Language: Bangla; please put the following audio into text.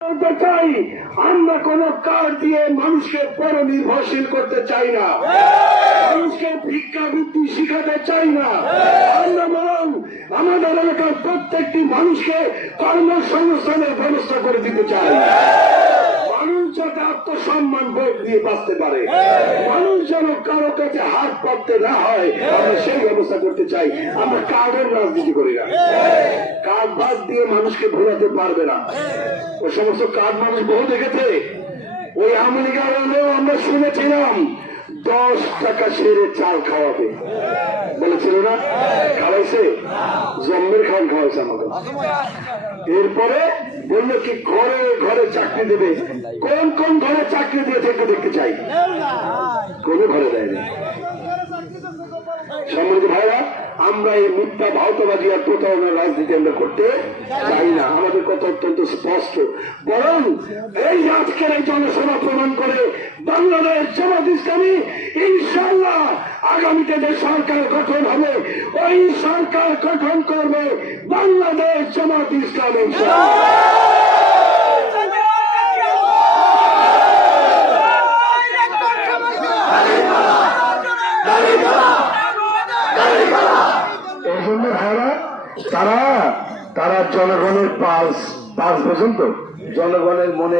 বলতে চাই, আমরা কোন কার্ড দিয়ে মানুষকে পরনির্ভরশীল করতে চাই না, মানুষকে ভিক্ষাবৃত্তি শিখাতে চাই না। আমরা বরং আমাদের এলাকার প্রত্যেকটি মানুষকে কর্মসংস্থানের ব্যবস্থা করে দিতে চাই। মানুষ যাতে আত্মসম্মান বোধ দিয়ে বাঁচতে পারে, মানুষ যেন কারো কাছে হাত পাততে না হয়, আমরা সেই ব্যবস্থা করতে চাই। আমরা কার্ডের রাজনীতি করি না। কার্ড বাদ দিয়ে মানুষকে ভোলাতে পারবে না। ওই সমস্ত কার্ড মানুষ বহু দেখেছে। ওই আমেরিকা হলেও আমরা শুনেছিলাম 10 টাকা সেরে চাল খাওয়াবে বলেছিল না? খাওয়াইছে, জম্মের খাওয়ান খাওয়াইছে আমাকে। এরপরে বললো কি ঘরে ঘরে চাকরি দেবে। কোন কোন ঘরে চাকরি দিয়েছে একটু দেখতে চাই। কোন ঘরে দেয়নি। সম্মানিত ভাইরা, আমরা এই মিথ্যা ভাওতাবাজি আর প্রতারণার রাজনীতি আমরা করতে চাই না। আমাদের কথা অত্যন্ত স্পষ্ট। বরং এই আজকের এই জনসভা প্রমাণ করে বাংলাদেশ জামাত ইসলামী ইনশাআল্লাহ আগামীতে যে সরকার গঠন হবে, ওই সরকার গঠন করবে বাংলাদেশ জামাত ইসলামী। এই জন্য তারা জনগণের পালস পর্যন্ত জনগণের মনের